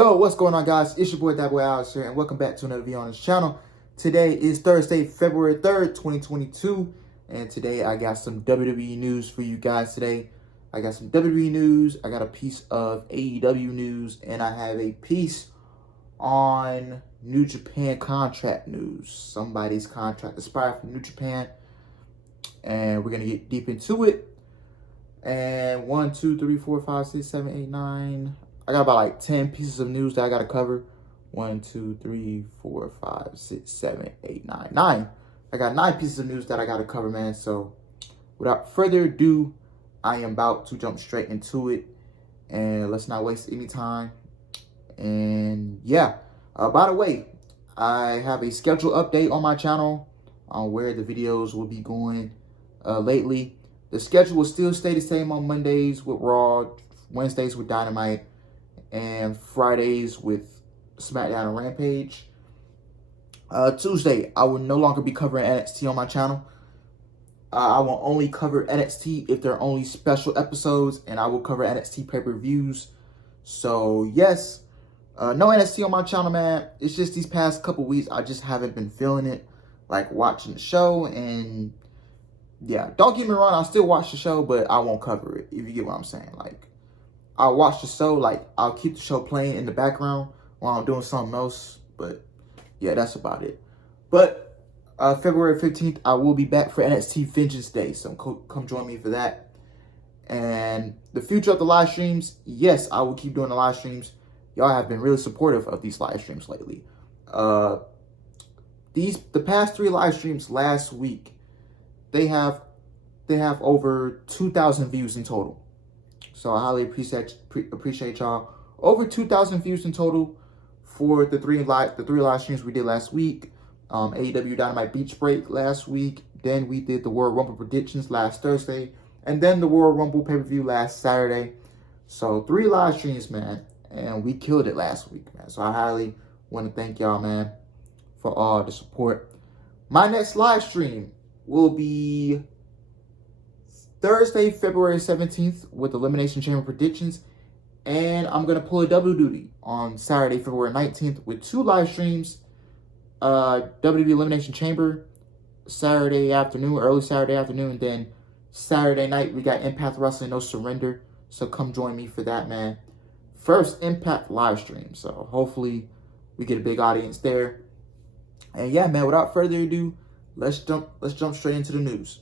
Yo, what's going on, guys? It's your boy, that boy Alex here, and welcome back to another video on this channel. Today is Thursday, February 3rd, 2022, and today I got some WWE news for you guys today. I got some WWE news, I got a piece of AEW news, and I have a piece on New Japan contract news. Somebody's contract expired from New Japan, and we're going to get deep into it. And 1, 2, 3, 4, 5, 6, 7, 8, 9... I got about like 10 pieces of news that I got to cover. 1, 2, 3, 4, 5, 6, 7, 8, 9. 9. I got 9 pieces of news that I got to cover, man. So without further ado, I am about to jump straight into it. And let's not waste any time. And yeah, by the way, I have a schedule update on my channel on where the videos will be going lately. The schedule will still stay the same on Mondays with Raw, Wednesdays with Dynamite, and Fridays with SmackDown and Rampage. Tuesday, I will no longer be covering NXT on my channel. I will only cover NXT if there are only special episodes, and I will cover NXT pay-per-views. So, yes, no NXT on my channel, man. It's just these past couple weeks, I just haven't been feeling it, like watching the show. And, yeah, don't get me wrong, I'll still watch the show, but I won't cover it, if you get what I'm saying. Like, I'll watch the show, like, I'll keep the show playing in the background while I'm doing something else. But, yeah, that's about it. But, February 15th, I will be back for NXT Vengeance Day. So, come join me for that. And the future of the live streams, yes, I will keep doing the live streams. Y'all have been really supportive of these live streams lately. The past 3 live streams last week, they have over 2,000 views in total. So I highly appreciate y'all. Over 2,000 views in total for the three live streams we did last week. AEW Dynamite Beach Break last week. Then we did the World Rumble predictions last Thursday. And then the World Rumble pay-per-view last Saturday. So 3 live streams, man. And we killed it last week, man. So I highly want to thank y'all, man, for all the support. My next live stream will be Thursday, February 17th with Elimination Chamber predictions. And I'm going to pull a double duty on Saturday, February 19th with 2 live streams. WWE Elimination Chamber Saturday afternoon, early Saturday afternoon. And then Saturday night, we got Impact Wrestling No Surrender. So come join me for that, man. First Impact live stream. So hopefully we get a big audience there. And yeah, man, without further ado, let's jump straight into the news.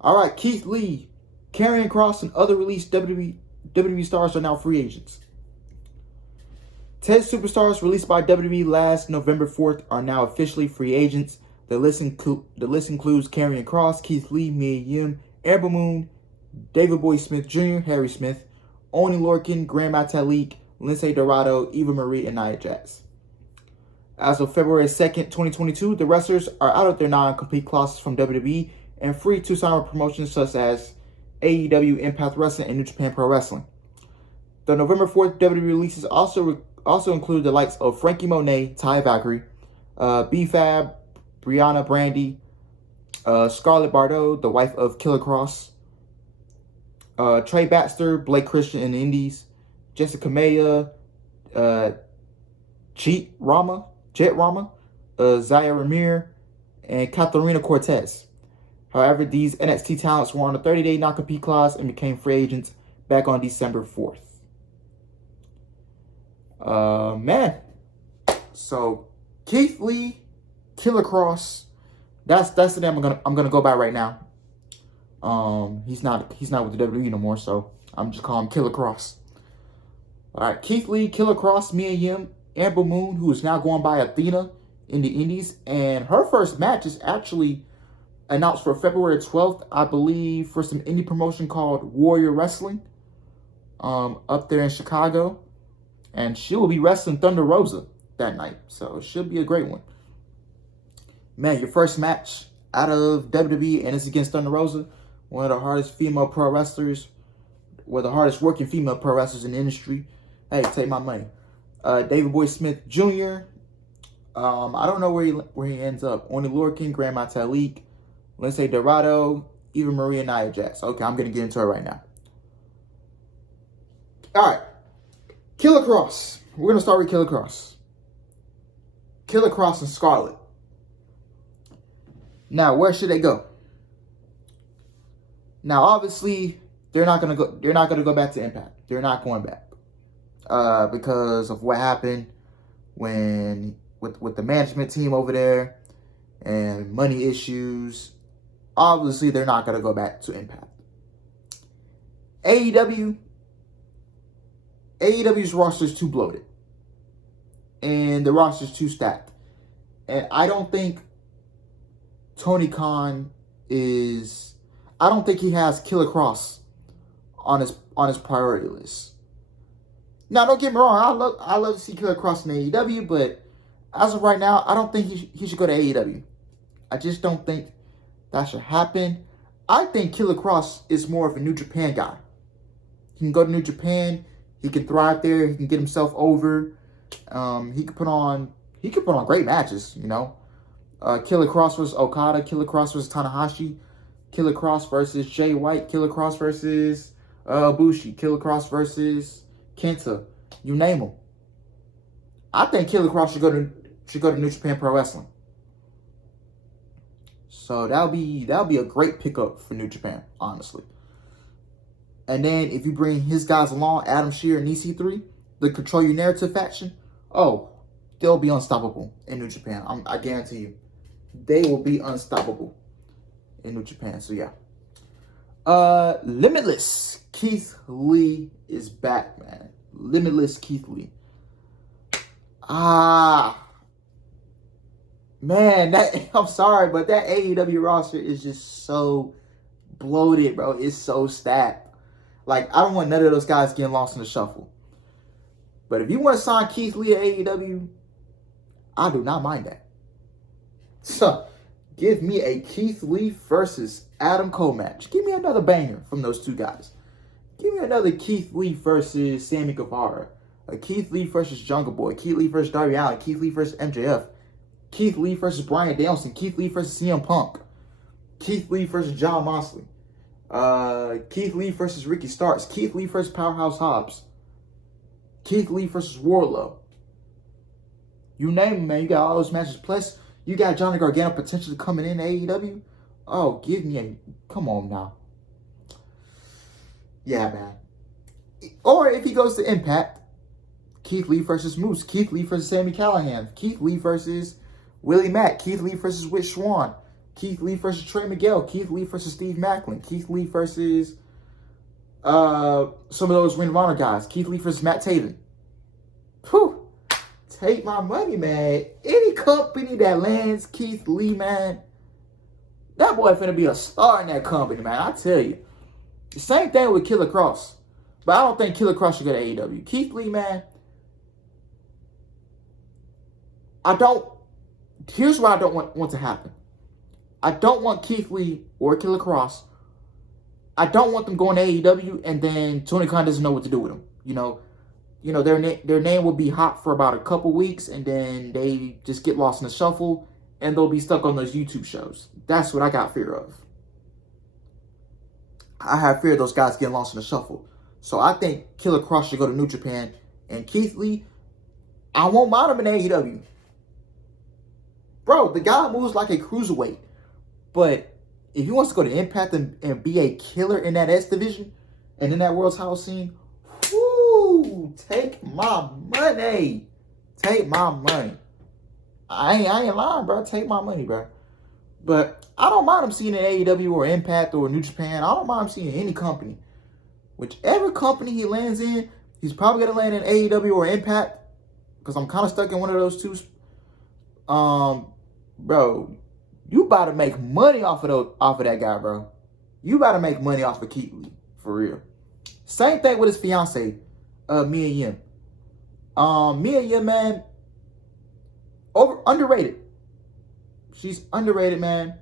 All right, Keith Lee, Karrion Kross, and other released WWE stars are now free agents. 10 superstars released by WWE last November 4th are now officially free agents. The list includes Karrion Kross, Keith Lee, Mia Yim, Ember Moon, David Boy Smith Jr., Harry Smith, Oni Lorcan, Grand Metalik, Lindsay Dorado, Eva Marie, and Nia Jax. As of February 2nd, 2022, the wrestlers are out of their non-compete clauses from WWE and free to sign with promotions such as AEW, Impact Wrestling, and New Japan Pro Wrestling. The November 4th WWE releases also include the likes of Frankie Monet, Ty Valkyrie, B-Fab, Brianna Brandy, Scarlett Bordeaux, the wife of Killer Kross, Trey Baxter, Blake Christian in the Indies, Jessica Maya, Jet Rama, Zaya Ramir, and Katharina Cortez. However, these NXT talents were on a 30-day non-compete clause and became free agents back on December 4th. Man. So Keith Lee, Killer Kross, that's the name I'm gonna go by right now. He's not with the WWE no more, so I'm just calling him Killer Kross. All right, Keith Lee, Killer Kross, Mia Yim, Ember Moon, who is now going by Athena in the Indies, and her first match is actually announced for February 12th, I believe, for some indie promotion called Warrior Wrestling, up there in Chicago, and she will be wrestling Thunder Rosa that night, so it should be a great one. Man, your first match out of WWE, and it's against Thunder Rosa, one of the hardest female pro wrestlers, one of the hardest working female pro wrestlers in the industry. Hey, take my money. David Boy Smith Jr., I don't know where he ends up. Oni Lorcan, Grand Metalik, Lindsay Dorado, Eva Marie, and Nia Jax. Okay, I'm going to get into it right now. All right. Killer Cross. We're going to start with Killer Cross. Killer Cross and Scarlett. Now, where should they go? Now, obviously, they're not gonna go back to Impact. They're not going back because of what happened when with the management team over there and money issues. Obviously, they're not gonna go back to Impact. AEW's roster is too bloated, and the roster is too stacked, and I don't think Tony Khan is. I don't think he has Killer Cross on his priority list. Now, don't get me wrong. I love to see Killer Cross in AEW, but as of right now, I don't think he should go to AEW. I just don't think that should happen. I think Killer Cross is more of a New Japan guy. He can go to New Japan. He can thrive there. He can get himself over. He could put on great matches. You know, Killer Cross versus Okada. Killer Cross versus Tanahashi. Killer Cross versus Jay White. Killer Cross versus Bushi. Killer Cross versus Kenta. You name them. I think Killer Cross should go to New Japan Pro Wrestling. So that'll be a great pickup for New Japan, honestly. And then if you bring his guys along, Adam Shear and EC3, the Control Your Narrative faction, oh, they'll be unstoppable in New Japan. I guarantee you, they will be unstoppable in New Japan. So yeah. Limitless Keith Lee is back, man. Limitless Keith Lee. Man, I'm sorry, but that AEW roster is just so bloated, bro. It's so stacked. Like, I don't want none of those guys getting lost in the shuffle. But if you want to sign Keith Lee to AEW, I do not mind that. So, give me a Keith Lee versus Adam Cole match. Give me another banger from those two guys. Give me another Keith Lee versus Sammy Guevara. A Keith Lee versus Jungle Boy. Keith Lee versus Darby Allin. Keith Lee versus MJF. Keith Lee versus Bryan Danielson. Keith Lee versus CM Punk. Keith Lee versus Jon Moxley. Keith Lee versus Ricky Starks. Keith Lee versus Powerhouse Hobbs. Keith Lee versus Wardlow. You name it, man. You got all those matches. Plus, you got Johnny Gargano potentially coming in AEW. Oh, give me a... Come on now. Yeah, man. Or if he goes to Impact, Keith Lee versus Moose. Keith Lee versus Sami Callihan. Keith Lee versus Willie Mack. Keith Lee versus Whit Swan. Keith Lee versus Trey Miguel. Keith Lee versus Steve Macklin. Keith Lee versus some of those Ring of Honor guys. Keith Lee versus Matt Taven. Whew. Take my money, man. Any company that lands Keith Lee, man, that boy finna be a star in that company, man. I tell you. The same thing with Killer Cross. But I don't think Killer Cross should go to AEW. Keith Lee, man, here's what I don't want to happen. I don't want Keith Lee or Killer Cross. I don't want them going to AEW and then Tony Khan doesn't know what to do with them. You know, their name will be hot for about a couple weeks and then they just get lost in the shuffle and they'll be stuck on those YouTube shows. That's what I got fear of. I have fear of those guys getting lost in the shuffle. So I think Killer Cross should go to New Japan, and Keith Lee, I won't mind him in AEW. Bro, the guy moves like a cruiserweight. But if he wants to go to Impact and be a killer in that S division and in that world title scene, whoo, take my money. Take my money. I ain't lying, bro. Take my money, bro. But I don't mind him seeing an AEW or Impact or New Japan. I don't mind him seeing any company. Whichever company he lands in, he's probably going to land in AEW or Impact. Because I'm kind of stuck in one of those two. Bro, you about to make money off of that guy, bro. You about to make money off of Keith Lee. For real. Same thing with his fiance, Mia Yim. Mia Yim, man, underrated. She's underrated, man.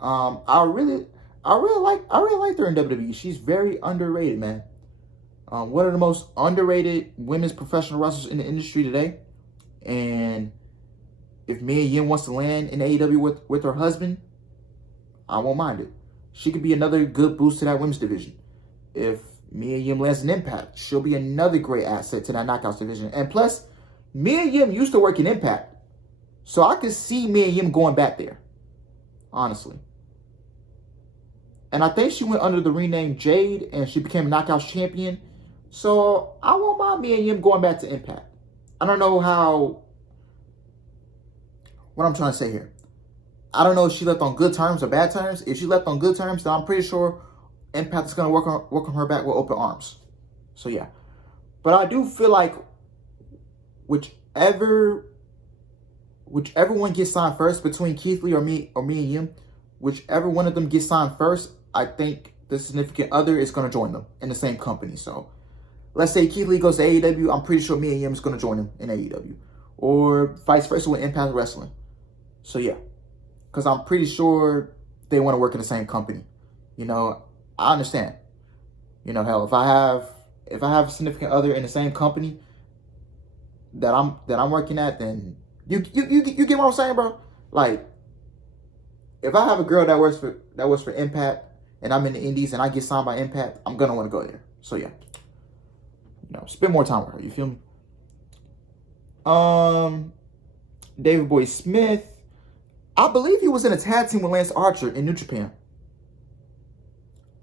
I really like her in WWE. She's very underrated, man. One of the most underrated women's professional wrestlers in the industry today. And if Mia Yim wants to land in AEW with her husband, I won't mind it. She could be another good boost to that women's division. If Mia Yim lands an Impact. She'll be another great asset to that Knockouts division. And plus, Mia Yim used to work in Impact. So I could see Mia Yim going back there. Honestly. And I think she went under the rename Jade and she became a Knockouts champion. So I won't mind Mia Yim going back to Impact. I don't know how... What I'm trying to say here. I don't know if she left on good terms or bad terms. If she left on good terms, then I'm pretty sure Impact is going to work on her back with open arms. So yeah. But I do feel like whichever one gets signed first between Keith Lee or me and Yim, whichever one of them gets signed first, I think the significant other is going to join them in the same company. So let's say Keith Lee goes to AEW, I'm pretty sure me and Yim is going to join him in AEW. Or vice versa with Impact Wrestling. So yeah. Because I'm pretty sure they want to work in the same company. You know, I understand. You know, hell, if I have a significant other in the same company that I'm working at, then you get what I'm saying, bro? Like, if I have a girl that works for Impact and I'm in the Indies and I get signed by Impact, I'm gonna want to go there. So yeah. You know, spend more time with her, you feel me? David Boy Smith. I believe he was in a tag team with Lance Archer in New Japan.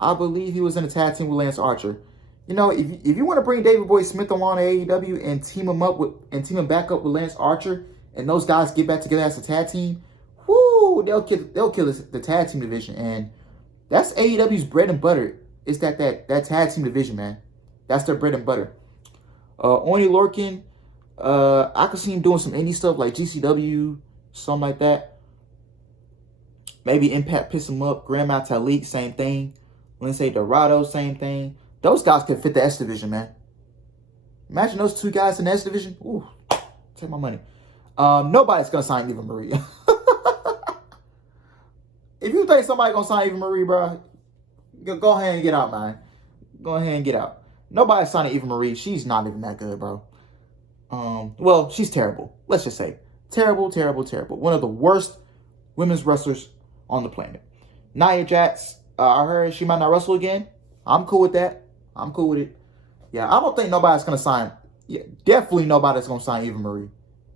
I believe he was in a tag team with Lance Archer. You know, if you want to bring David Boy Smith along to AEW and team him back up with Lance Archer, and those guys get back together as a tag team, whoo, they'll kill the tag team division, and that's AEW's bread and butter. It's that tag team division, man. That's their bread and butter. Oni Lorcan, I could see him doing some indie stuff like GCW, something like that. Maybe Impact piss him up. Grand Metalik, same thing. Lindsay Dorado, same thing. Those guys could fit the S division, man. Imagine those two guys in the S division. Ooh, take my money. Nobody's gonna sign Eva Marie. If you think somebody's gonna sign Eva Marie, bro, go ahead and get out, man. Go ahead and get out. Nobody's signing Eva Marie. She's not even that good, bro. Well, she's terrible. Let's just say terrible, terrible, terrible. One of the worst women's wrestlers on the planet. Nia Jax, I heard she might not wrestle again. I'm cool with that. I'm cool with it. Yeah, I don't think nobody's going to sign. Yeah, definitely nobody's going to sign Eva Marie.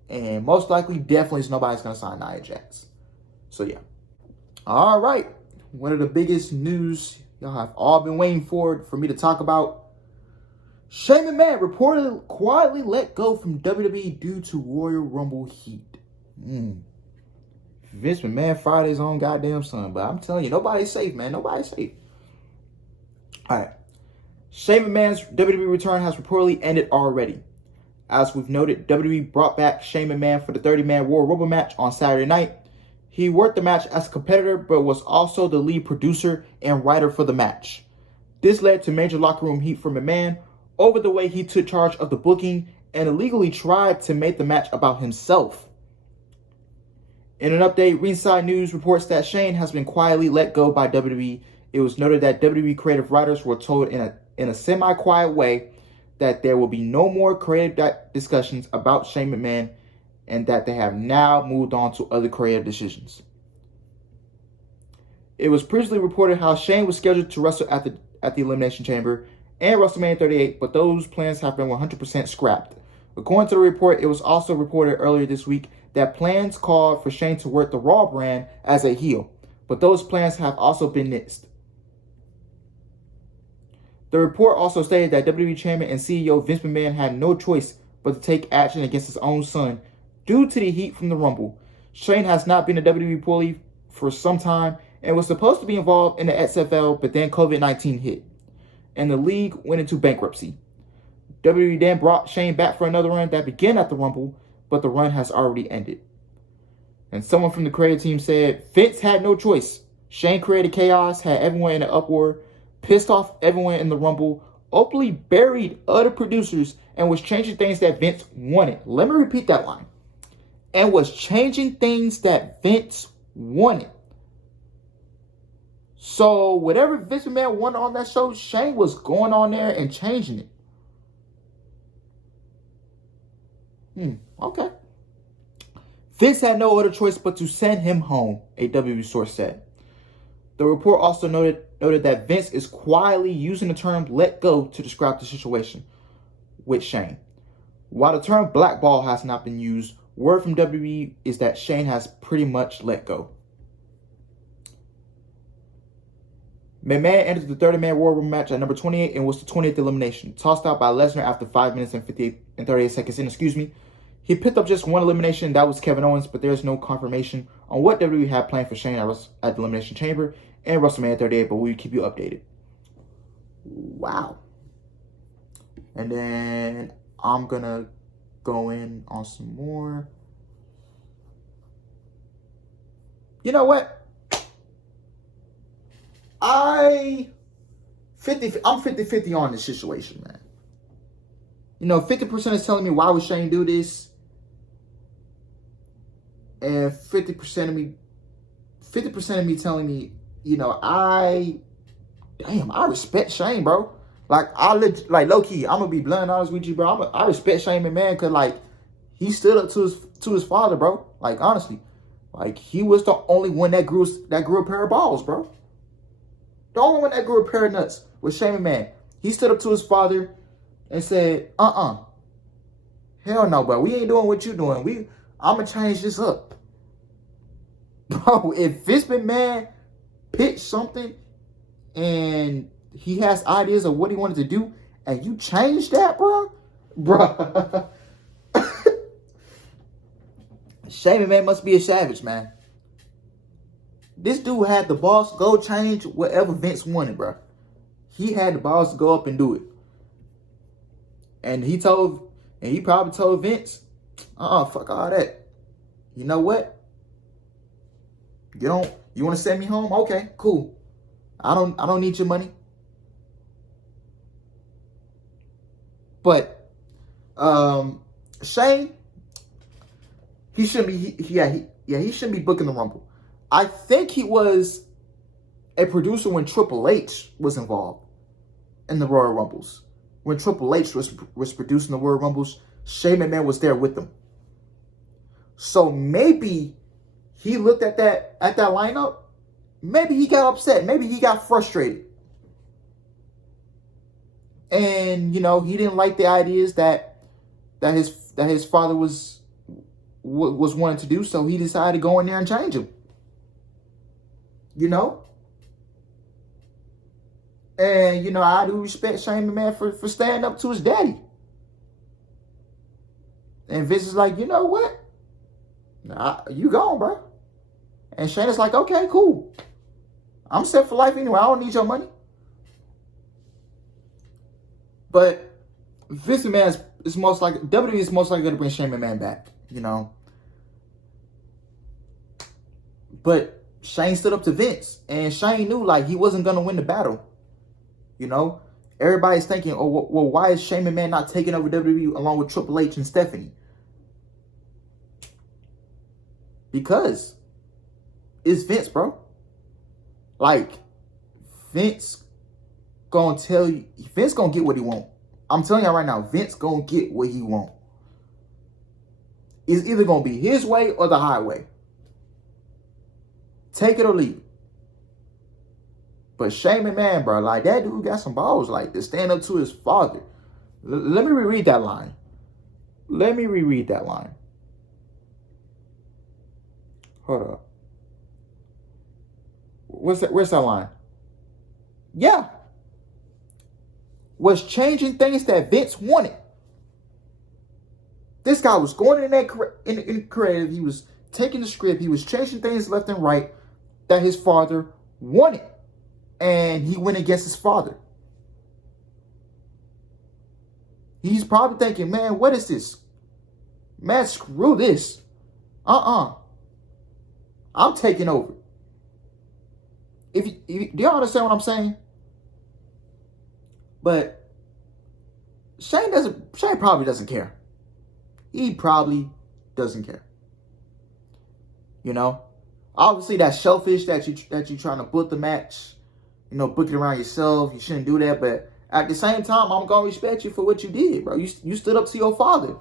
And most likely, definitely nobody's going to sign Nia Jax. So, yeah. All right. One of the biggest news y'all have all been waiting for me to talk about. Shane McMahon reportedly quietly let go from WWE due to Royal Rumble heat. Vince McMahon fired his own goddamn son. But I'm telling you, nobody's safe, man. Nobody's safe. All right. Shane McMahon's WWE return has reportedly ended already. As we've noted, WWE brought back Shane McMahon for the 30-man Royal Rumble match on Saturday night. He worked the match as a competitor, but was also the lead producer and writer for the match. This led to major locker room heat for McMahon over the way he took charge of the booking and illegally tried to make the match about himself. In an update, Ringside News reports that Shane has been quietly let go by WWE. It was noted that WWE creative writers were told in a semi-quiet way that there will be no more creative discussions about Shane McMahon and that they have now moved on to other creative decisions. It was previously reported how Shane was scheduled to wrestle at the Elimination Chamber and WrestleMania 38, but those plans have been 100% scrapped. According to the report, it was also reported earlier this week that plans called for Shane to work the Raw brand as a heel, but those plans have also been nixed. The report also stated that WWE Chairman and CEO Vince McMahon had no choice but to take action against his own son due to the heat from the Rumble. Shane has not been a WWE employee for some time and was supposed to be involved in the XFL, but then COVID-19 hit, and the league went into bankruptcy. WWE then brought Shane back for another run that began at the Rumble, but the run has already ended. And someone from the creative team said, Vince had no choice. Shane created chaos, had everyone in an uproar, pissed off everyone in the Rumble, openly buried other producers, and was changing things that Vince wanted. Let me repeat that line. And was changing things that Vince wanted. So whatever Vince McMahon wanted on that show, Shane was going on there and changing it. Okay. Vince had no other choice but to send him home, a WWE source said. The report also noted that Vince is quietly using the term "let go" to describe the situation with Shane. While the term "blackball" has not been used, word from WWE is that Shane has pretty much let go. McMahon entered the 30-man Royal Rumble match at number 28 and was the 20th elimination, tossed out by Lesnar after 5 minutes and 38 seconds in. He picked up just one elimination, that was Kevin Owens, but there's no confirmation on what WWE had planned for Shane at the Elimination Chamber and WrestleMania 38, but we'll keep you updated. Wow. And then I'm going to go in on some more. You know what? I'm 50-50 on this situation, man. You know, 50% is telling me, why would Shane do this? And 50% of me telling me, you know, I respect Shane, bro. Like, low key, I'm gonna be blunt honest with you, bro. I respect Shane McMahon because, like, he stood up to his father, bro. Like, honestly, like, he was the only one that grew a pair of balls, bro. The only one that grew a pair of nuts was Shane McMahon. He stood up to his father and said, hell no, bro. We ain't doing what you doing. I'm gonna change this up. Bro, if Vince McMahon pitched something and he has ideas of what he wanted to do and you change that, bro. Shane McMahon must be a savage, man. This dude had the balls to go change whatever Vince wanted, bro. He had the balls to go up and do it. And he probably told Vince, fuck all that. You know what? You want to send me home? Okay, cool. I don't need your money. But Shane, he shouldn't be booking the Rumble. I think he was a producer when Triple H was involved in the Royal Rumbles. When Triple H was producing the Royal Rumbles, Shane McMahon was there with them. So maybe he looked at that lineup. Maybe he got upset. Maybe he got frustrated. And, you know, he didn't like the ideas that his father was wanting to do, so he decided to go in there and change them. You know? And, you know, I do respect Shane McMahon for standing up to his daddy. And Vince is like, you know what? You gone, bro. And Shane is like, okay, cool. I'm set for life anyway. I don't need your money. But Vince McMahon is most likely, WWE is most likely going to bring Shane McMahon back, you know. But Shane stood up to Vince, and Shane knew, like, he wasn't going to win the battle, you know. Everybody's thinking, oh, well, why is Shane McMahon not taking over WWE along with Triple H and Stephanie? Because it's Vince, bro. Like, Vince gonna get what he want. I'm telling y'all right now, Vince gonna get what he want. It's either gonna be his way or the highway. Take it or leave it. But Shane McMahon, bro, like, that dude got some balls, like, to stand up to his father. Let me reread that line. Hold up. Where's that line? Yeah. Was changing things that Vince wanted. This guy was going in creative. He was taking the script. He was changing things left and right that his father wanted. And he went against his father. He's probably thinking, man, what is this? Man, screw this. I'm taking over. Do y'all understand what I'm saying? But Shane probably doesn't care. He probably doesn't care. You know? Obviously, that's selfish that you trying to book the match. You know, book it around yourself. You shouldn't do that. But at the same time, I'm going to respect you for what you did, bro. You stood up to your father.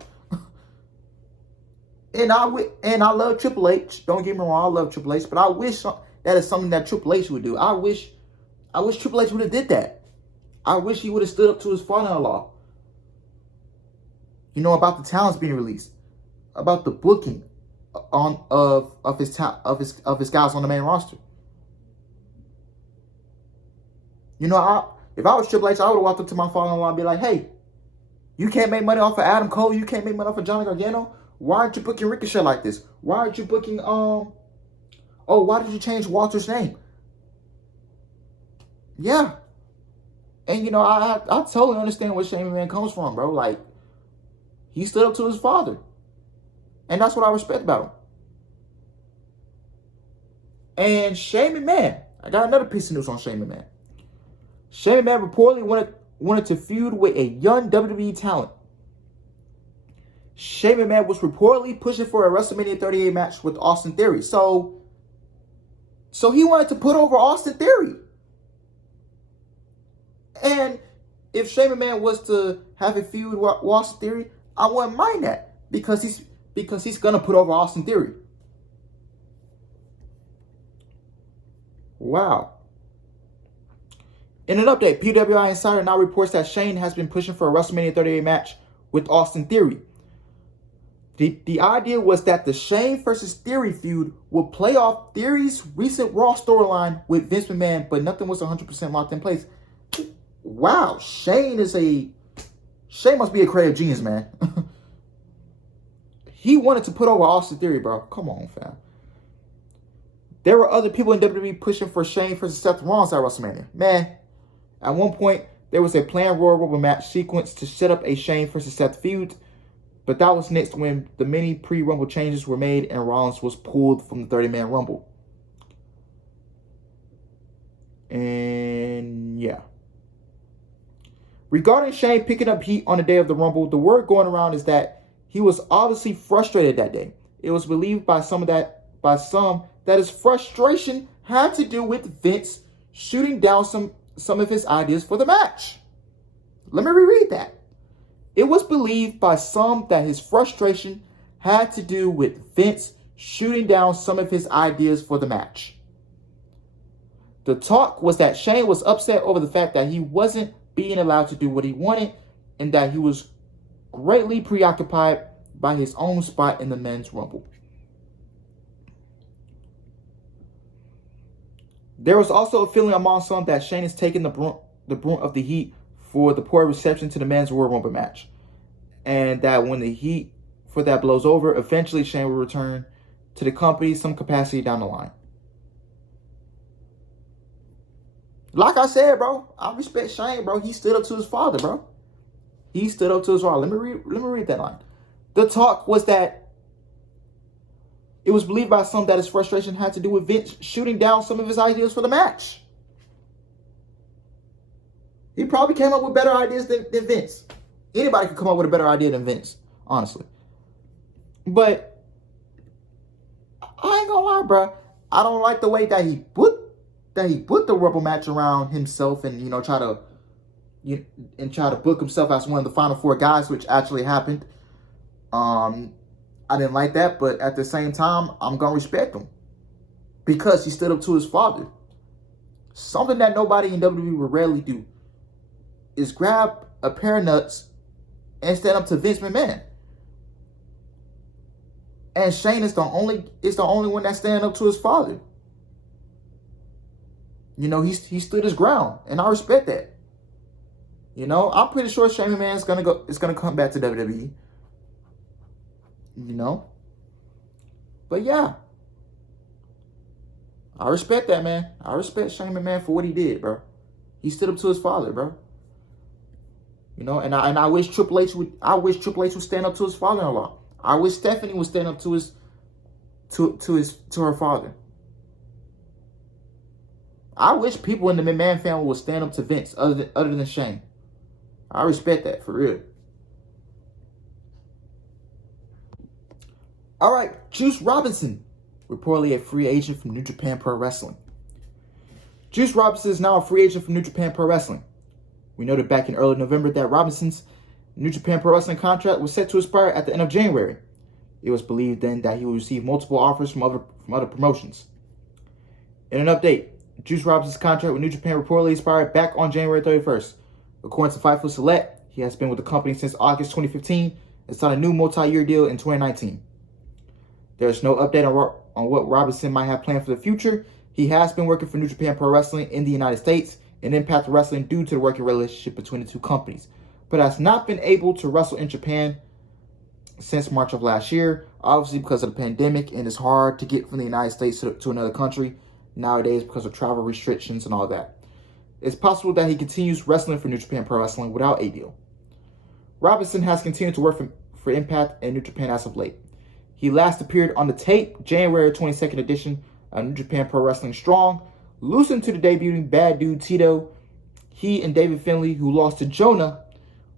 And I love Triple H. Don't get me wrong, I love Triple H. But I wish that is something that Triple H would do. I wish Triple H would have did that. I wish he would have stood up to his father-in-law. You know, about the talents being released, about the booking of his guys on the main roster. You know, if I was Triple H, I would have walked up to my father-in-law and be like, "Hey, you can't make money off of Adam Cole. You can't make money off of Johnny Gargano. Why aren't you booking Ricochet like this? Why aren't you booking why did you change Walter's name?" Yeah. And, you know, I totally understand where Shane McMahon comes from, bro. Like, he stood up to his father. And that's what I respect about him. And Shane McMahon, I got another piece of news on Shane McMahon. Shane McMahon reportedly wanted to feud with a young WWE talent. Shane McMahon was reportedly pushing for a WrestleMania 38 match with Austin Theory. So he wanted to put over Austin Theory. And if Shane McMahon was to have a feud with Austin Theory, I wouldn't mind that because he's gonna put over Austin Theory. Wow. In an update, PWI Insider now reports that Shane has been pushing for a WrestleMania 38 match with Austin Theory. The idea was that the Shane versus Theory feud would play off Theory's recent Raw storyline with Vince McMahon, but nothing was 100% locked in place. Wow, Shane must be a creative genius, man. He wanted to put over Austin Theory, bro. Come on, fam. There were other people in WWE pushing for Shane versus Seth Rollins at WrestleMania. Man, at one point, there was a planned Royal Rumble match sequence to set up a Shane versus Seth feud, but that was next when the many pre-Rumble changes were made and Rollins was pulled from the 30-man Rumble. And yeah. Regarding Shane picking up heat on the day of the Rumble, the word going around is that he was obviously frustrated that day. It was believed by some that his frustration had to do with Vince shooting down some of his ideas for the match. Let me reread that. It was believed by some that his frustration had to do with Vince shooting down some of his ideas for the match. The talk was that Shane was upset over the fact that he wasn't being allowed to do what he wanted and that he was greatly preoccupied by his own spot in the men's Rumble. There was also a feeling among some that Shane is taking the brunt of the heat for the poor reception to the men's Royal Rumble match, and that when the heat for that blows over, eventually Shane will return to the company some capacity down the line. Like I said, bro, I respect Shane, bro. He stood up to his father, bro. He stood up to his father. Let me read that line. The talk was that it was believed by some that his frustration had to do with Vince shooting down some of his ideas for the match. He probably came up with better ideas than Vince. Anybody could come up with a better idea than Vince, honestly. But I ain't gonna lie, bro. I don't like the way that he put the Rumble match around himself and try to book himself as one of the final four guys, which actually happened. I didn't like that, but at the same time, I'm gonna respect him because he stood up to his father. Something that nobody in WWE would rarely do is grab a pair of nuts and stand up to Vince McMahon. And Shane is the only one that's standing up to his father. He stood his ground, and I respect that. I'm pretty sure Shane McMahon is gonna come back to WWE. But yeah, I respect that, man. I respect Shane McMahon for what he did, bro. He stood up to his father, bro. And I wish Triple H would stand up to his father-in-law. I wish Stephanie would stand up to her father. I wish people in the McMahon family would stand up to Vince other than Shane. I respect that, for real. All right, Juice Robinson, reportedly a free agent from New Japan Pro Wrestling. Juice Robinson is now a free agent from New Japan Pro Wrestling. We noted back in early November that Robinson's New Japan Pro Wrestling contract was set to expire at the end of January. It was believed then that he would receive multiple offers from other promotions. In an update, Juice Robinson's contract with New Japan reportedly expired back on January 31st. According to Fightful Select, he has been with the company since August 2015 and signed a new multi-year deal in 2019. There is no update on what Robinson might have planned for the future. He has been working for New Japan Pro Wrestling in the United States and Impact Wrestling due to the working relationship between the two companies, but has not been able to wrestle in Japan since March of last year, obviously because of the pandemic, and it's hard to get from the United States to another country nowadays because of travel restrictions and all that. It's possible that he continues wrestling for New Japan Pro Wrestling without a deal. Robinson has continued to work for Impact and New Japan as of late. He last appeared on the tape January 22nd edition of New Japan Pro Wrestling Strong, losing to the debuting Bad Dude Tito. He and David Finlay, who lost to Jonah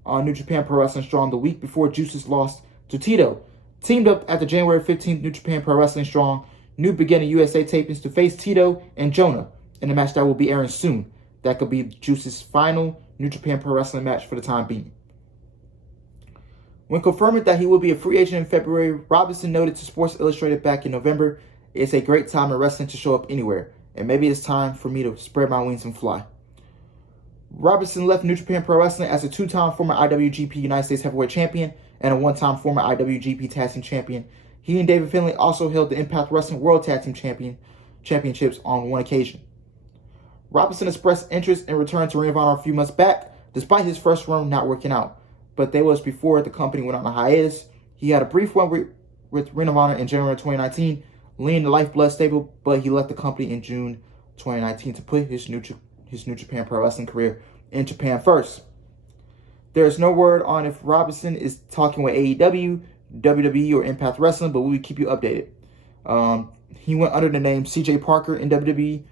on New Japan Pro Wrestling Strong the week before Juice's loss to Tito, teamed up at the January 15th New Japan Pro Wrestling Strong New Beginning USA tapings to face Tito and Jonah in a match that will be airing soon. That could be Juice's final New Japan Pro Wrestling match for the time being. When confirming that he will be a free agent in February, Robinson noted to Sports Illustrated back in November, "It's a great time in wrestling to show up anywhere, and maybe it's time for me to spread my wings and fly." Robinson left New Japan Pro Wrestling as a two-time former IWGP United States Heavyweight Champion and a one-time former IWGP Tag Team Champion. He and David Finlay also held the Impact Wrestling World Tag Team Championships on one occasion. Robinson expressed interest in returning to Ring of Honor a few months back, despite his first run not working out. But that was before the company went on a hiatus. He had a brief run with Ring of Honor in January 2019, leading the Lifeblood stable, but he left the company in June 2019 to put his New Japan Pro Wrestling career in Japan first. There is no word on if Robinson is talking with AEW, WWE, or Impact Wrestling, but we will keep you updated. He went under the name CJ Parker in WWE.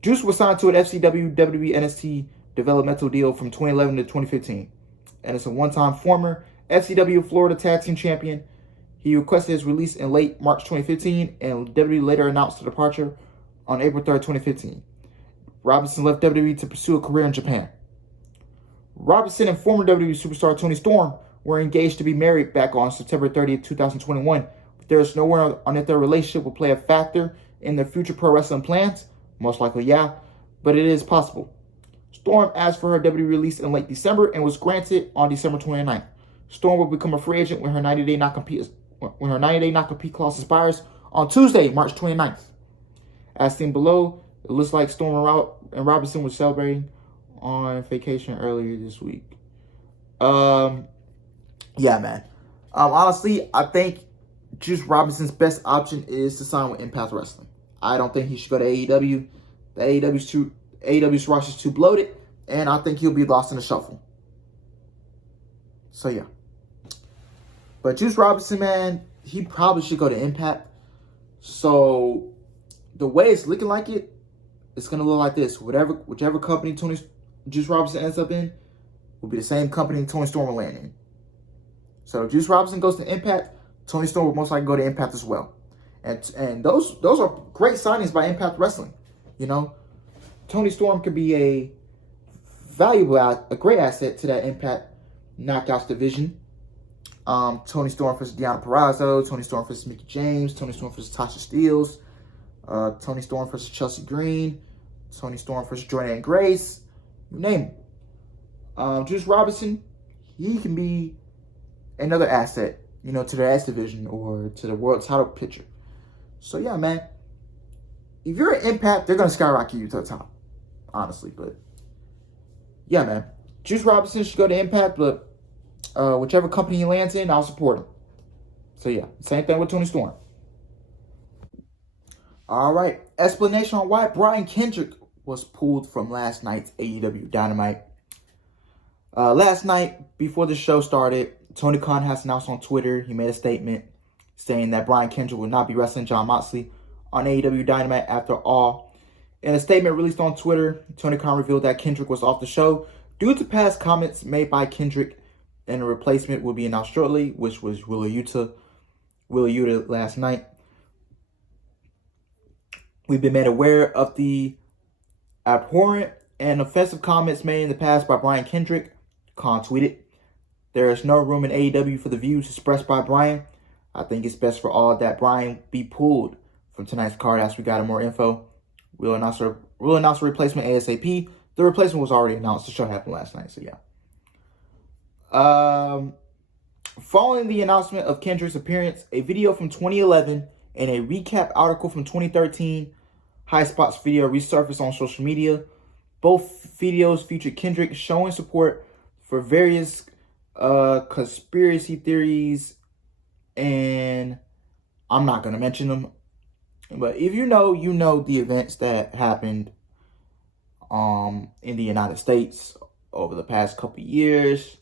Juice was signed to an FCW WWE NXT developmental deal from 2011 to 2015. And it's a one-time former FCW Florida Tag Team Champion. He requested his release in late March 2015, and WWE later announced the departure on April 3rd, 2015. Robinson left WWE to pursue a career in Japan. Robinson and former WWE superstar Toni Storm were engaged to be married back on September 30th, 2021. But there is no word on if their relationship will play a factor in their future pro wrestling plans. Most likely, yeah, but it is possible. Storm asked for her WWE release in late December and was granted on December 29th. Storm will become a free agent when her 90-day not compete clause expires on Tuesday, March 29th. As seen below, it looks like Storm and Robinson were celebrating on vacation earlier this week. Yeah, man. Honestly, I think Juice Robinson's best option is to sign with Impact Wrestling. I don't think he should go to AEW. The AEW's roster is too bloated, and I think he'll be lost in the shuffle. So, yeah. But Juice Robinson, man, he probably should go to Impact. So, the way it's looking like it's going to look like this. Whichever company Juice Robinson ends up in will be the same company Toni Storm will land in. So, if Juice Robinson goes to Impact, Toni Storm will most likely go to Impact as well. And those are great signings by Impact Wrestling. You know, Toni Storm could be a great asset to that Impact Knockouts division. Toni Storm versus Deonna Purrazzo, Toni Storm versus Mickie James, Toni Storm versus Tasha Steelz, Toni Storm versus Chelsea Green, Toni Storm versus Jordan Grace, you name it. Juice Robinson, he can be another asset, you know, to the S division or to the world title picture. So, yeah, man. If you're an Impact, they're going to skyrocket you to the top. Honestly, but yeah, man. Juice Robinson should go to Impact, but whichever company he lands in, I'll support him. So, yeah. Same thing with Toni Storm. All right. Explanation on why Brian Kendrick was pulled from last night's AEW Dynamite. Last night, before the show started, Tony Khan has announced on Twitter, he made a statement saying that Brian Kendrick will not be wrestling Jon Moxley on AEW Dynamite after all. In a statement released on Twitter, Tony Khan revealed that Kendrick was off the show due to past comments made by Kendrick, and a replacement will be announced shortly, which was Wheeler Yuta last night. We've been made aware of the abhorrent and offensive comments made in the past by Brian Kendrick. Khan tweeted, "There is no room in AEW for the views expressed by Brian. I think it's best for all that Brian be pulled from tonight's card as we got more info. We'll announce a replacement ASAP. The replacement was already announced. The show happened last night, so yeah. Following the announcement of Kendrick's appearance, a video from 2011 and a recap article from 2013 High Spots video resurfaced on social media. Both videos featured Kendrick showing support for various conspiracy theories, and I'm not going to mention them. But if you know the events that happened in the United States over the past couple of years.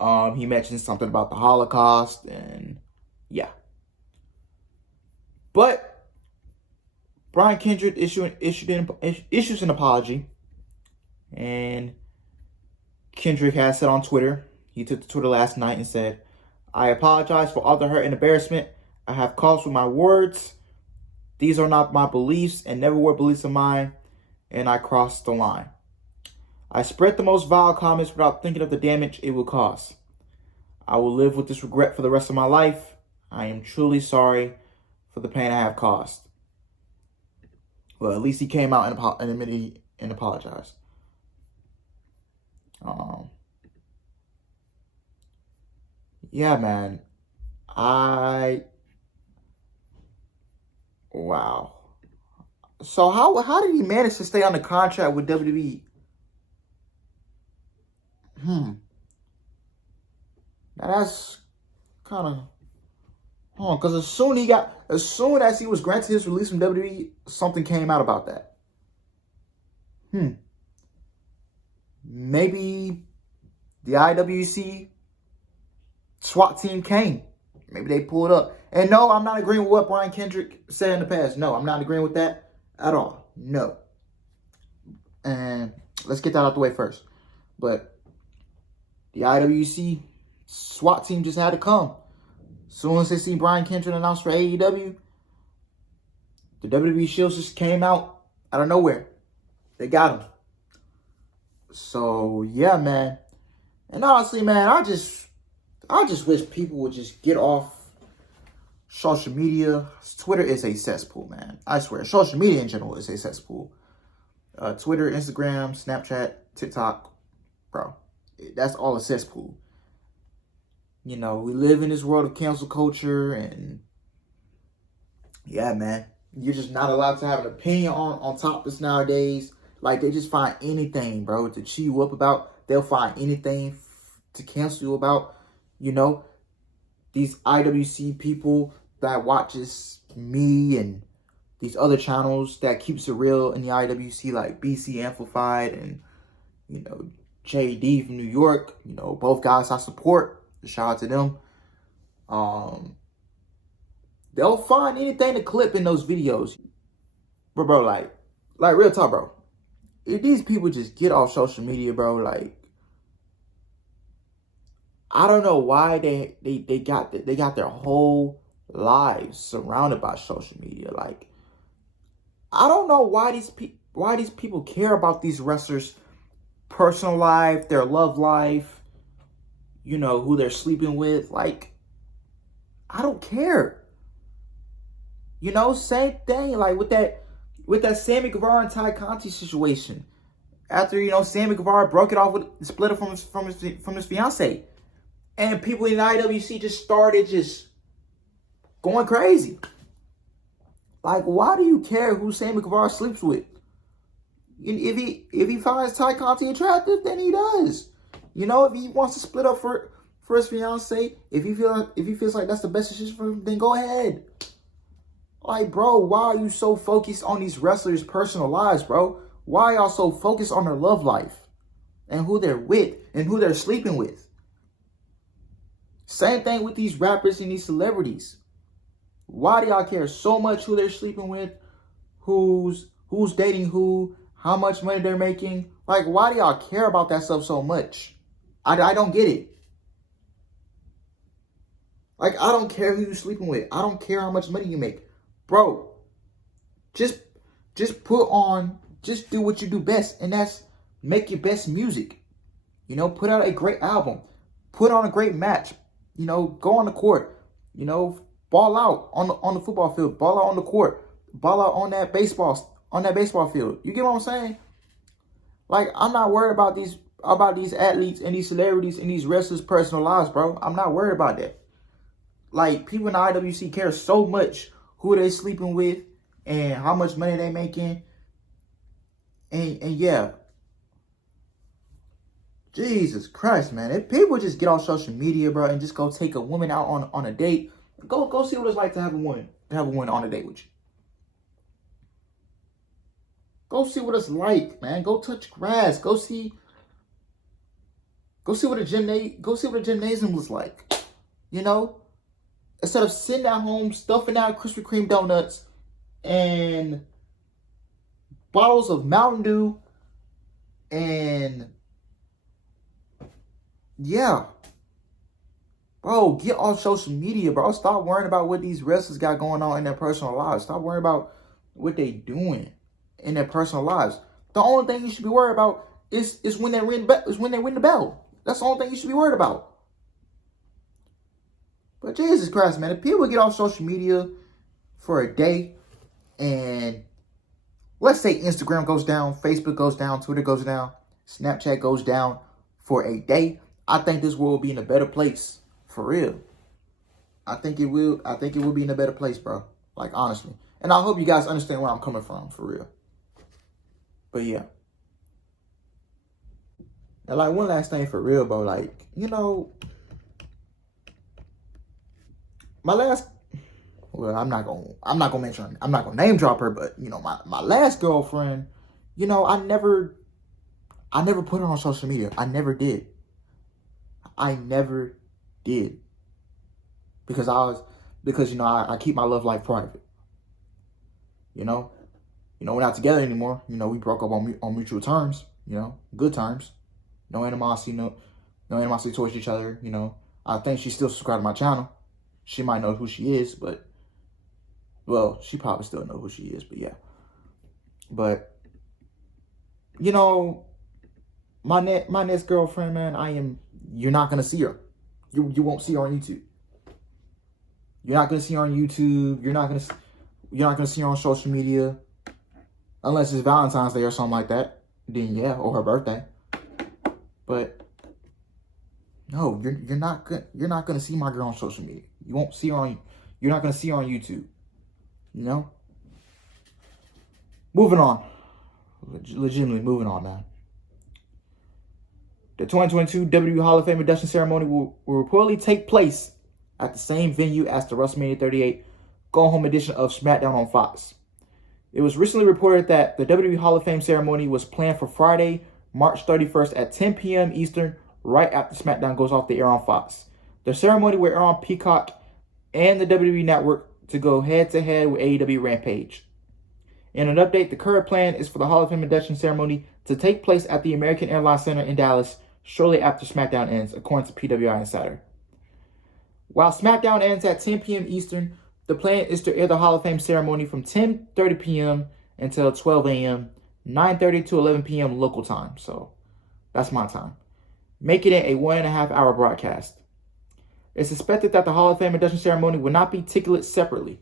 He mentioned something about the Holocaust, and yeah. But Brian Kendrick issues an apology, and Kendrick has said on Twitter, he took to Twitter last night and said, "I apologize for all the hurt and embarrassment I have caused with my words. These are not my beliefs and never were beliefs of mine, and I crossed the line. I spread the most vile comments without thinking of the damage it will cause. I will live with this regret for the rest of my life. I am truly sorry for the pain I have caused." Well, at least he came out and admitted and apologized. Yeah, man. Wow. So how did he manage to stay on the contract with WWE? Now that's kind of, because as soon as he was granted his release from WWE, something came out about that. Maybe the IWC SWAT team came. Maybe they pulled up. And no, I'm not agreeing with what Brian Kendrick said in the past. No, I'm not agreeing with that at all. No. And let's get that out the way first. But the IWC SWAT team just had to come. As soon as they see Brian Kendrick announced for AEW, the WWE Shields just came out of nowhere. They got him. So yeah, man. And honestly, man, I just wish people would just get off social media. Twitter is a cesspool, man. I swear. Social media in general is a cesspool. Twitter, Instagram, Snapchat, TikTok, bro. That's all a cesspool. You know, we live in this world of cancel culture, and yeah, man, you're just not allowed to have an opinion on topics nowadays. Like, they just find anything, bro, to chew you up about. They'll find anything to cancel you about. You know, these IWC people that watches me and these other channels that keeps it real in the IWC, like BC Amplified and, you know, JD from New York. You know, both guys I support. Shout out to them. They'll find anything to clip in those videos. But bro, like real talk, bro. If these people just get off social media, bro, like, I don't know why they got their whole lives surrounded by social media. Like, I don't know why these people care about these wrestlers' personal life, their love life, you know, who they're sleeping with. Like, I don't care. You know, same thing like with that Sammy Guevara and Ty Conti situation. After, you know, Sammy Guevara broke it off with split up from his fiance. And people in the IWC just started just going crazy. Like, why do you care who Sammy Guevara sleeps with? If he finds Ty Conti attractive, then he does. You know, if he wants to split up for his fiance, if he feels like that's the best decision for him, then go ahead. Like, bro, why are you so focused on these wrestlers' personal lives, bro? Why are y'all so focused on their love life and who they're with and who they're sleeping with? Same thing with these rappers and these celebrities. Why do y'all care so much who they're sleeping with, who's dating who, how much money they're making? Like, why do y'all care about that stuff so much? I don't get it. Like, I don't care who you're sleeping with. I don't care how much money you make. Bro, just do what you do best, and that's make your best music. You know, put out a great album. Put on a great match. You know, go on the court. You know, ball out on the football field. Ball out on the court. ball out on that baseball field. You get what I'm saying? Like, I'm not worried about these athletes and these celebrities and these wrestlers' personal lives, bro. I'm not worried about that. Like, people in the IWC care so much who they sleeping with and how much money they making. And yeah. Jesus Christ, man. If people just get off social media, bro, and just go take a woman out on a date, go see what it's like to have a woman on a date with you. Go see what it's like, man. Go touch grass. Go see what a gymnasium looks like. You know? Instead of sitting at home, stuffing out Krispy Kreme donuts and bottles of Mountain Dew and yeah. Bro, get off social media, bro. Stop worrying about what these wrestlers got going on in their personal lives. Stop worrying about what they doing in their personal lives. The only thing you should be worried about is when they win the belt. That's the only thing you should be worried about. But Jesus Christ, man, if people get off social media for a day and let's say Instagram goes down, Facebook goes down, Twitter goes down, Snapchat goes down for a day, I think this world will be in a better place. For real. I think it will be in a better place, bro. Like, honestly. And I hope you guys understand where I'm coming from, for real. But yeah. And like, one last thing for real, bro. Like, you know, my last, well, I'm not gonna name drop her, but you know, my last girlfriend, you know, I never put her on social media. I never did. Because you know, I keep my love life private. You know, we're not together anymore. You know, we broke up on mutual terms. You know, good terms. No animosity, no animosity towards each other. You know, I think she's still subscribed to my channel. She might know who she is, but well, she probably still know who she is. But yeah, but you know, my next girlfriend, man, you're not gonna see her. You won't see her on YouTube. You're not gonna see her on YouTube. You're not gonna see her on social media, unless it's Valentine's Day or something like that. Then yeah, or her birthday. But no, you're not gonna see my girl on social media. You won't see her on. You're not gonna see her on YouTube. You know. Moving on. Legitimately moving on, man. The 2022 WWE Hall of Fame induction ceremony will reportedly take place at the same venue as the WrestleMania 38 Go Home edition of SmackDown on Fox. It was recently reported that the WWE Hall of Fame ceremony was planned for Friday, March 31st at 10 p.m. Eastern, right after SmackDown goes off the air on Fox. The ceremony will air on Peacock and the WWE Network to go head-to-head with AEW Rampage. In an update, the current plan is for the Hall of Fame induction ceremony to take place at the American Airlines Center in Dallas shortly after SmackDown ends, according to PWI Insider. While SmackDown ends at 10 p.m. Eastern, the plan is to air the Hall of Fame ceremony from 10:30 p.m. until 12 a.m., 9:30 to 11 p.m. local time. So that's my time, making it a 1.5 hour broadcast. It's expected that the Hall of Fame induction ceremony will not be ticketed separately,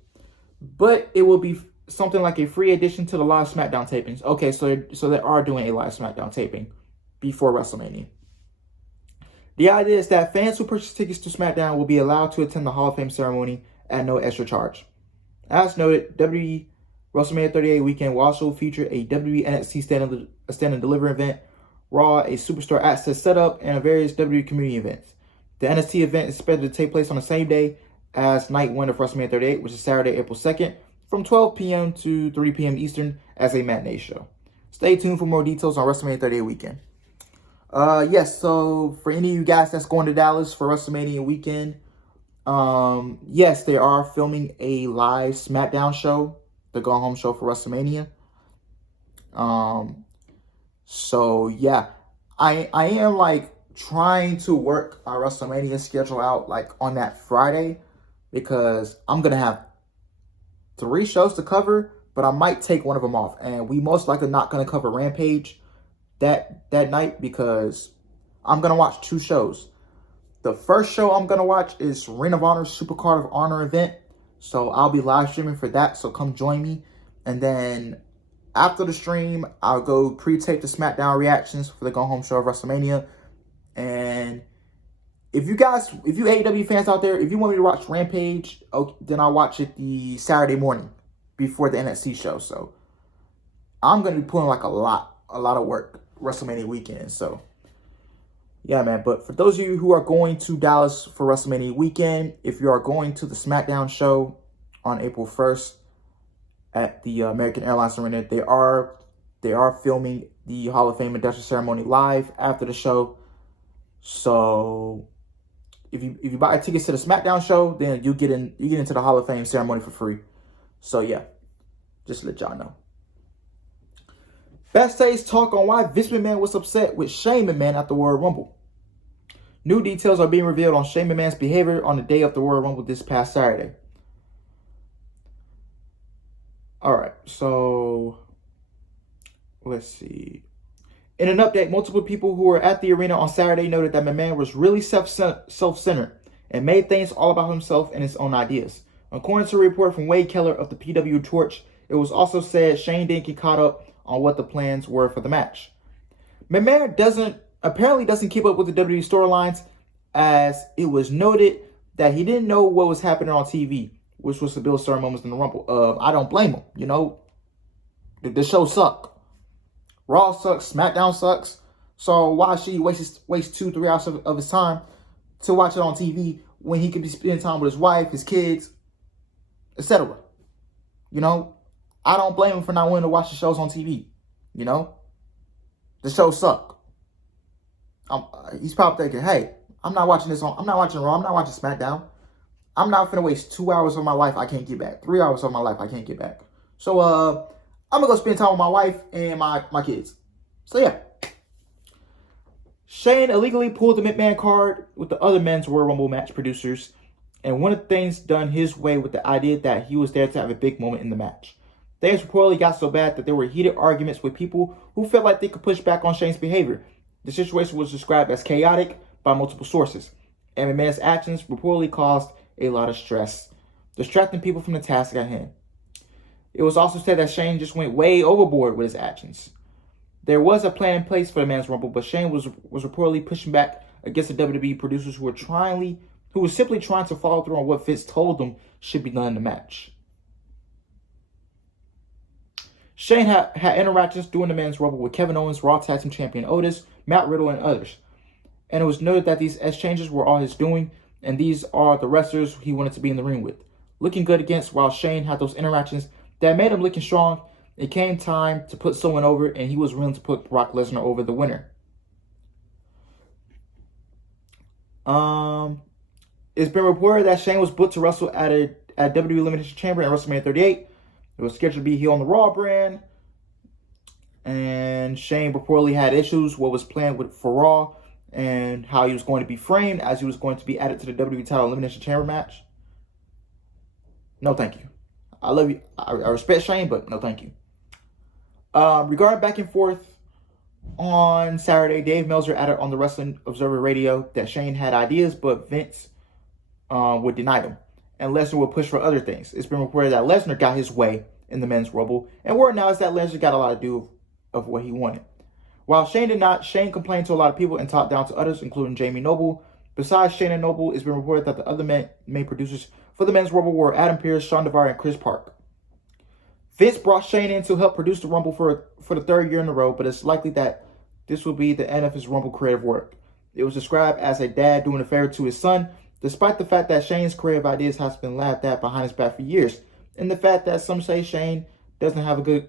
but it will be something like a free addition to the live SmackDown tapings. Okay, so they are doing a live SmackDown taping before WrestleMania. The idea is that fans who purchase tickets to SmackDown will be allowed to attend the Hall of Fame ceremony at no extra charge. As noted, WWE WrestleMania 38 weekend will also feature a WWE NXT Stand and Deliver event, Raw, a Superstar Access setup, and various WWE community events. The NXT event is expected to take place on the same day as Night 1 of WrestleMania 38, which is Saturday, April 2nd, from 12 p.m. to 3 p.m. Eastern as a matinee show. Stay tuned for more details on WrestleMania 38 weekend. Yes, so for any of you guys that's going to Dallas for WrestleMania weekend, yes, they are filming a live SmackDown show, the Go Home show for WrestleMania. So yeah, I am like trying to work our WrestleMania schedule out like on that Friday, because I'm gonna have 3 shows to cover, but I might take one of them off, and we most likely not gonna cover Rampage that night because I'm gonna watch 2 shows. The first show I'm gonna watch is Ring of Honor's Supercard of Honor event, so I'll be live streaming for that. So come join me And then after the stream, I'll go pre-tape the SmackDown reactions for the go-home show of WrestleMania. And if you AEW fans out there, if you want me to watch Rampage, then I'll watch it the Saturday morning before the NXT show. So I'm going to be putting like a lot of work WrestleMania weekend. So yeah, man. But for those of you who are going to Dallas for WrestleMania weekend, if you are going to the SmackDown show on April 1st at the American Airlines Arena, they are filming the Hall of Fame induction ceremony live after the show. So if you buy tickets to the SmackDown show, then you get into the Hall of Fame ceremony for free. So yeah, just to let y'all know. Backstage talk on why Vince McMahon was upset with Shane McMahon at the Royal Rumble. New details are being revealed on Shane McMahon's behavior on the day of the Royal Rumble this past Saturday. Alright, so let's see. In an update, multiple people who were at the arena on Saturday noted that McMahon was really self-centered and made things all about himself and his own ideas. According to a report from Wade Keller of the PW Torch, it was also said Shane didn't get caught up on what the plans were for the match. McMahon apparently doesn't keep up with the WWE storylines, as it was noted that he didn't know what was happening on TV, which was to build certain moments in the Rumble. I don't blame him. You know, the show sucked. Raw sucks, SmackDown sucks. So why should he waste 2-3 hours of his time to watch it on TV when he could be spending time with his wife, his kids, etc.? You know, I don't blame him for not wanting to watch the shows on TV. You know, the shows suck. He's probably thinking, hey, I'm not watching Raw, I'm not watching SmackDown. I'm not finna waste 2 hours of my life I can't get back. 3 hours of my life I can't get back. So I'm gonna go spend time with my wife and my kids. So yeah. Shane illegally pulled the McMahon card with the other men's Royal Rumble match producers, and one of the things done his way with the idea that he was there to have a big moment in the match. Things reportedly got so bad that there were heated arguments with people who felt like they could push back on Shane's behavior. The situation was described as chaotic by multiple sources, and McMahon's actions reportedly caused a lot of stress, distracting people from the task at hand. It was also said that Shane just went way overboard with his actions. There was a plan in place for the Men's Rumble, but Shane was reportedly pushing back against the WWE producers who were simply trying to follow through on what Vince told them should be done in the match. Shane had interactions during the Men's Rumble with Kevin Owens, Raw Tag Team Champion Otis, Matt Riddle, and others. And it was noted that these exchanges were all his doing, and these are the wrestlers he wanted to be in the ring with. Looking good against while Shane had those interactions that made him looking strong, it came time to put someone over, and he was willing to put Brock Lesnar over, the winner. It's been reported that Shane was booked to wrestle at WWE Elimination Chamber in WrestleMania 38. It was scheduled to be here on the Raw brand. And Shane reportedly had issues what was planned for Raw and how he was going to be framed as he was going to be added to the WWE title Elimination Chamber match. No, thank you. I love you. I respect Shane, but no, thank you. Regarding back and forth on Saturday, Dave Meltzer added on the Wrestling Observer Radio that Shane had ideas, but Vince would deny them, and Lesnar would push for other things. It's been reported that Lesnar got his way in the Men's Rumble, and word now is that Lesnar got a lot to do of what he wanted. While Shane did not, Shane complained to a lot of people and talked down to others, including Jamie Noble. Besides Shane and Noble, it's been reported that the other main producers for the Men's Rumble were Adam Pearce, Shawn Devere, and Chris Park. Vince brought Shane in to help produce the Rumble for the third year in a row, but it's likely that this will be the end of his Rumble creative work. It was described as a dad doing a favor to his son, despite the fact that Shane's creative ideas has been laughed at behind his back for years, and the fact that some say Shane doesn't have a good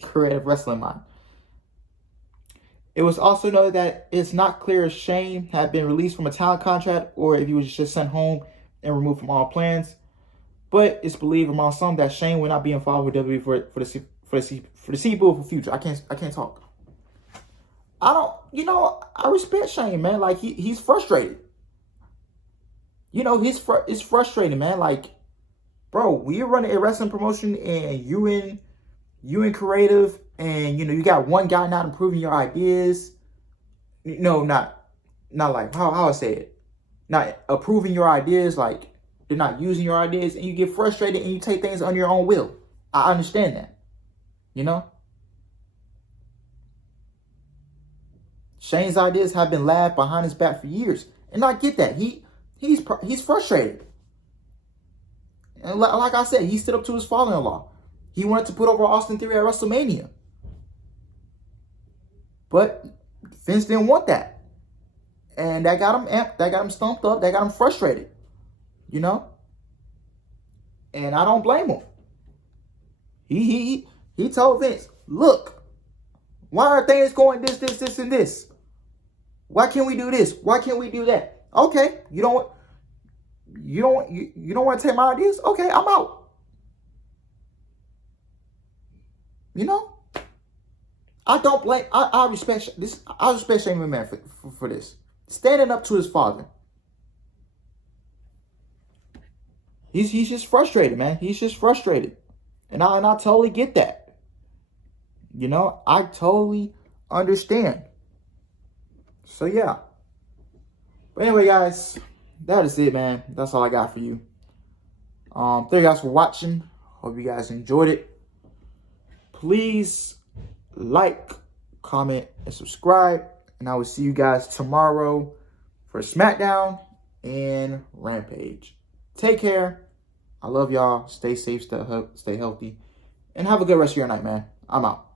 creative wrestling mind. It was also noted that it's not clear if Shane had been released from a talent contract or if he was just sent home and removed from all plans. But it's believed among some that Shane will not be involved with WWE for the foreseeable future. I can't talk. I respect Shane, man. Like he's frustrated. It's frustrating, man. Like, bro, we're running a wrestling promotion and you in creative, and you got one guy not improving your ideas. No, not like how I say it. Not approving your ideas, like they're not using your ideas, and you get frustrated and you take things on your own will. I understand that. You know? Shane's ideas have been laughed behind his back for years. And I get that. He's frustrated. And like I said, he stood up to his father-in-law. He wanted to put over Austin Theory at WrestleMania. But Vince didn't want that. And that got him amped. That got him stumped up. That got him frustrated. You know? And I don't blame him. He told Vince, look, why are things going this, and this? Why can't we do this? Why can't we do that? Okay, you don't want to take my ideas? Okay, I'm out. You know? I don't blame. I respect this. I respect Shane McMahon for this. Standing up to his father. He's just frustrated, man. He's just frustrated. And I totally get that. You know, I totally understand. So yeah. But anyway, guys, that is it, man. That's all I got for you. Thank you guys for watching. Hope you guys enjoyed it. Please like, comment, and subscribe. And I will see you guys tomorrow for SmackDown and Rampage. Take care. I love y'all. Stay safe, stay healthy. And have a good rest of your night, man. I'm out.